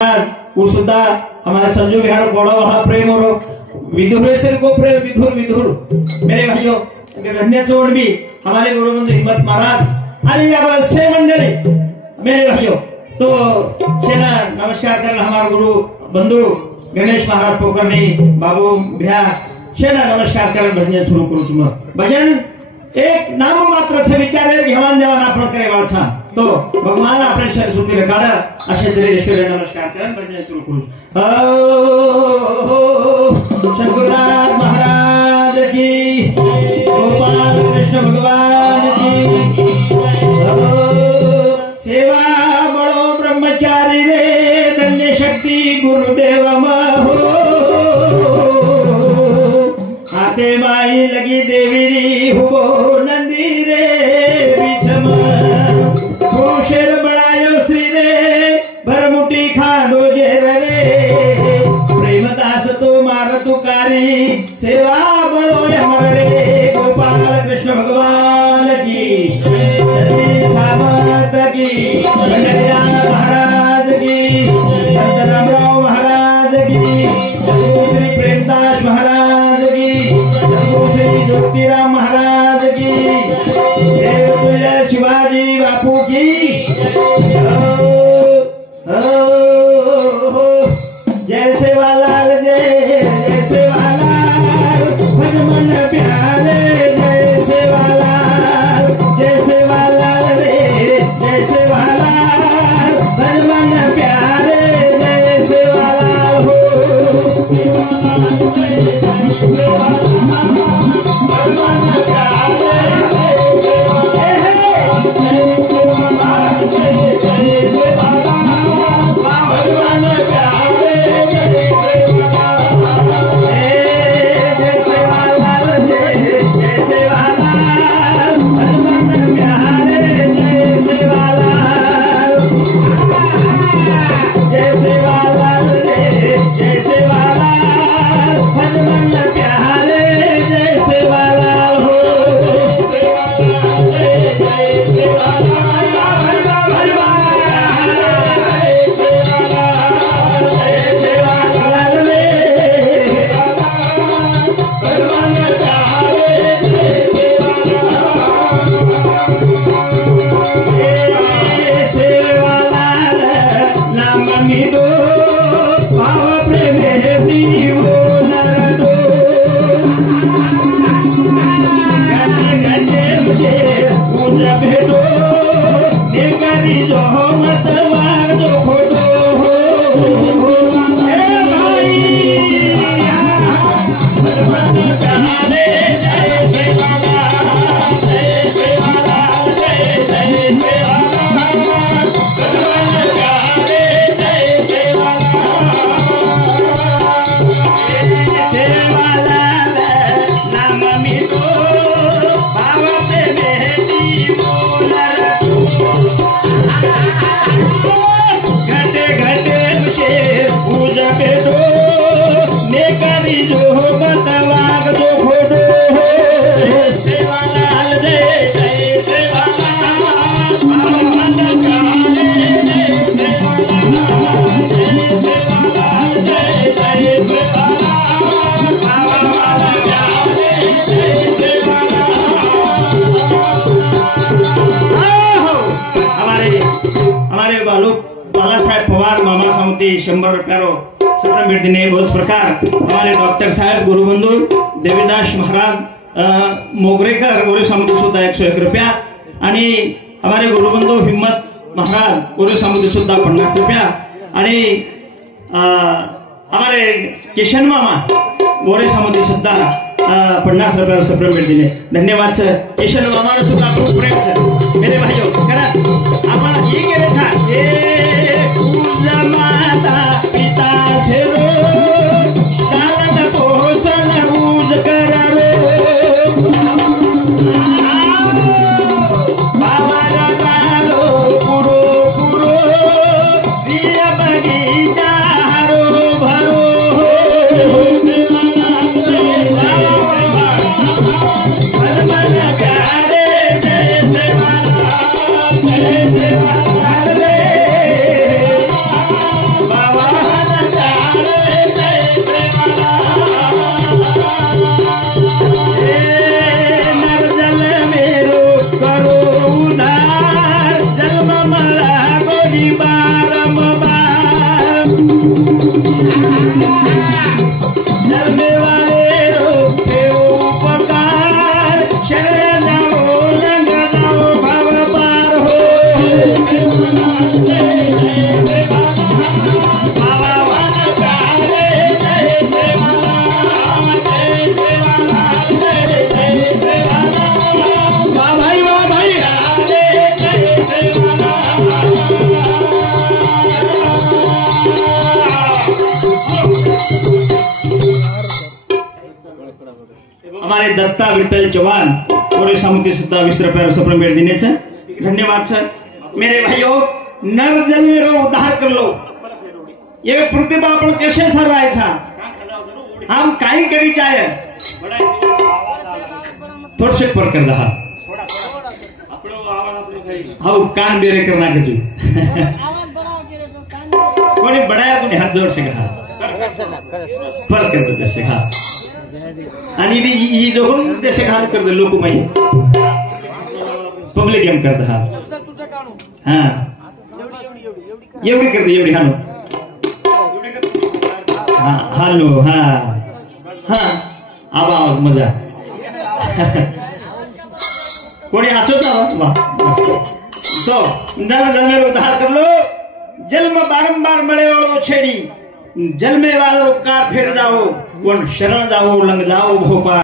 वो सुद्धा हमारा संजू बिहार बड़ा वहां प्रेम और विधुरेश्वर को प्रेम विधुर विधुर मेरे भाइयों धन्य चोड़ भी हमारे गुरु बंधु हिम्मत महाराज अरे अब छह मंडली मेरे भाइयों तो सेना नमस्कार करना हमारे गुरु बंधु गणेश महाराज पोकरनी बाबू भैया सेना नमस्कार कर भजन शुरू करू भजन एक नाम मात्र छे विचारे घेवान देवान आपण करेवा छा तो भगवान આપણે શરીર સુધી લગાડા અશે તરી ઈશ્વરે નમસ્કાર કરે ભજન शुरू करू शंकरनाथ महाराज की गोपाल कृष्ण भगवान की सेवा बड़ो ब्रह्मचारी रे धन्य शक्ति गुरुदेव महो हाथे माई लगी देवी हुबो नंदी रे बिछम शेर बड़ायो श्री रे भरमुटी खाडो जेर रे प्रेमदास तो मार तुकारी सेवा बड़ो हमर रे गोपाल कृष्ण भगवान की सती सामत की कन्हैया महाराज की संत रामराव महाराज की श्री प्रेमदास महाराज की श्री ज्योतिराम महाराज की देवतुल्य शिवाजी बापू की जय सेवालाल जय सेवालाल भजमन प्यारे जय सेवालाल रे जय सेवालाल भजमन प्यारे जय सेवालाल हो उस प्रकार हमारे डॉक्टर साहेब गुरुबंधु देवीदास महाराज मोगरेकर गुरु समिती सुद्धा 101 रुपया आणि हमारे गुरुबंधु हिम्मत महाराज गुरु समिती सुद्धा 50 रुपया आणि हमारे किशन मामा गोरे समिती सुद्धा 50 रुपया सप्रेम भेट दिले धन्यवाद सर किशन मामा सुद्धा खूप प्रेम सर मेरे भाइयों करा आपण ही गेले था पूजा माता पिता शेरो हमारे दत्ता विठ्ठल चव्हाण और समिति सुद्धा 20 रुपये सप्रण भेट देने से धन्यवाद सर। मेरे भाइयों नर जल में रो उद्धार कर लो ये प्रतिभा आपण कैसे सर राहायचा हम काही करी जाय थोडसे पर कर दहा हाँ कान बेरे करना कजू कोणी बडाया कोणी हात जोड से कहा पर कर दे से कहा आणि ही जो कोण देश घाण कर दे लोक माई पब्लिक गेम कर दहा हाँ एवढी कर दे एवढी हानो हाँ हालो हाँ हाँ आवाज मजा कोणी आचोता तो नर जल में उद्धार कर लो जल में बारंबार मरे वालों छेड़ी जल में वालों उपकार फिर जाओ कौन शरण जाओ लंग जाओ भोपाल।